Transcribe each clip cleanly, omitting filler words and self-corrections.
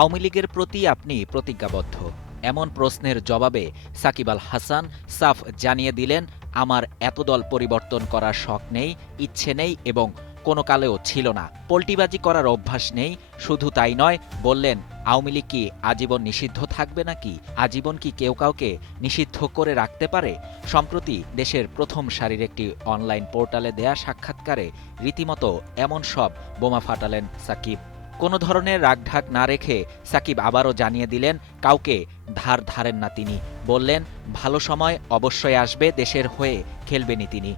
আওয়ামী লীগের প্রতি আপনি প্রতিজ্ঞাবদ্ধ এমন প্রশ্নের জবাবে সাকিব আল হাসান সাফ জানিয়ে দিলেন, আমার এত দল পরিবর্তন করার শখ নেই, ইচ্ছে নেই এবং কোনো কালেও ছিল না। পল্টিবাজি করার অভ্যাস নেই। শুধু তাই নয়, বললেন আওয়ামী লীগ কি আজীবন নিষিদ্ধ থাকবে নাকি? আজীবন কি কেউ কাউকে নিষিদ্ধ করে রাখতে পারে? সম্প্রতি দেশের প্রথম সারির একটি অনলাইন পোর্টালে দেয়া সাক্ষাৎকারে রীতিমতো এমন সব বোমা ফাটালেন সাকিব। কোনো ধরনের রাগঢাক না রেখে সাকিব আবারও জানিয়ে দিলেন, কাউকে ধার ধারেন না তিনি। বললেন, ভালো সময় অবশ্যই আসবে, দেশের হয়ে খেলবেনই তিনি।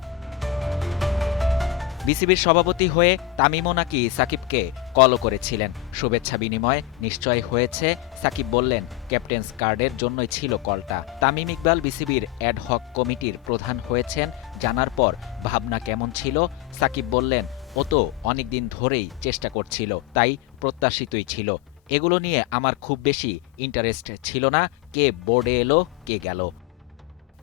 বিসিবির সভাপতি হয়ে তামিমও নাকি সাকিবকে কলও করেছিলেন। শুভেচ্ছা বিনিময় নিশ্চয় হয়েছে। সাকিব বললেন, ক্যাপ্টেন্স কার্ডের জন্যই ছিল কলটা। তামিম ইকবাল বিসিবির অ্যাডহক কমিটির প্রধান হয়েছেন জানার পর ভাবনা কেমন ছিল? সাকিব বললেন, ও তো অনেকদিন ধরেই চেষ্টা করছিল, তাই প্রত্যাশিতই ছিল। এগুলো নিয়ে আমার খুব বেশি ইন্টারেস্ট ছিল না, কে বোর্ডে এলো, কে গেল।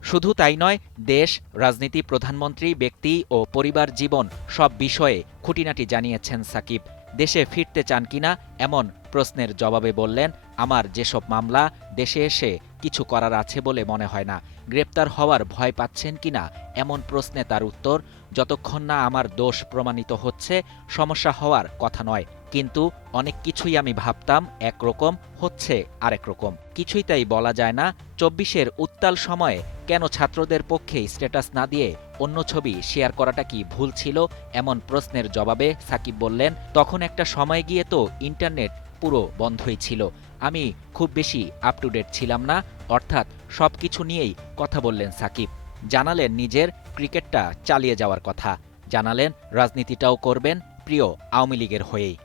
শুধু তাই নয়, দেশ, রাজনীতি, প্রধানমন্ত্রী, ব্যক্তি ও পরিবার জীবন সব বিষয়ে খুঁটিনাটি জানিয়েছেন সাকিব। দেশে ফিরতে চান কিনা এমন প্রশ্নের জবাবে বললেন, আমার যেসব মামলা, দেশে এসে কিছু করার আছে বলে মনে হয় না। গ্রেপ্তার হওয়ার ভয় পাচ্ছেন কিনা এমন প্রশ্নে তার উত্তর, যতক্ষণ না আমার দোষ প্রমাণিত হচ্ছে সমস্যা হওয়ার কথা নয়। কিন্তু অনেক কিছুই আমি ভাবতাম একরকম, হচ্ছে আরেক রকম। কিছুই তাই বলা যায় না। ২৪-এর উত্তাল সময়ে কেন ছাত্রদের পক্ষে স্ট্যাটাস না দিয়ে অন্য ছবি শেয়ার করাটা কি ভুল ছিল? এমন প্রশ্নের জবাবে সাকিব বললেন, তখন একটা সময় গিয়ে তো ইন্টারনেট পুরো বন্ধই ছিল। আমি খুব বেশি আপ টু ডেট ছিলাম না। অর্থাৎ সবকিছু নিয়েই কথা বললেন সাকিব। জানালেন নিজের ক্রিকেটটা চালিয়ে যাওয়ার কথা। জানালেন রাজনীতিটাও করবেন প্রিয় আওয়ামী লীগের হয়েই।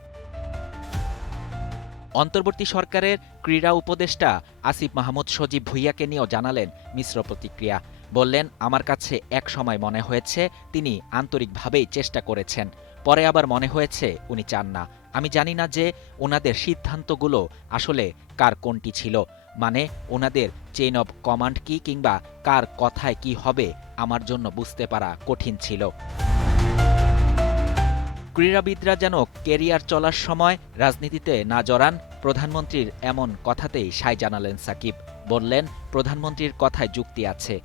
অন্তর্বর্তী সরকারের ক্রীড়া উপদেষ্টা আসিফ মাহমুদ সজীব ভুঁইয়াকে নিয়েও জানালেন মিশ্র প্রতিক্রিয়া। বললেন, আমার কাছে এক সময় মনে হয়েছে তিনি আন্তরিকভাবেই চেষ্টা করেছেন, পরে আবার মনে হয়েছে উনি চান না। আমি জানি না যে ওনাদের সিদ্ধান্তগুলো আসলে কার কোনটি ছিল, মানে ওনাদের চেইন অব কমান্ড কি কিংবা কার কথায় কি হবে আমার জন্য বুঝতে পারা কঠিন ছিল। ক্রীড়াবিদরা যেন কেরিয়ার চলার সময় রাজনীতিতে না জড়ান, প্রধানমন্ত্রীর এমন কথাতেই সায় জানালেন সাকিব। বললেন, প্রধানমন্ত্রীর কথায় যুক্তি আছে।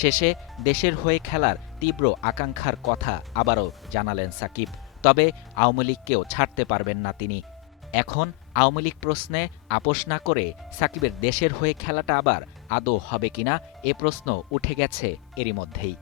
শেষে দেশের হয়ে খেলার তীব্র আকাঙ্ক্ষার কথা আবারও জানালেন সাকিব। তবে আওয়ামী লীগকেও ছাড়তে পারবেন না তিনি। এখন আওয়ামী লীগ প্রশ্নে আপোস না করে সাকিবের দেশের হয়ে খেলাটা আবার আদৌ হবে কিনা এ প্রশ্ন উঠে গেছে এরই মধ্যেই।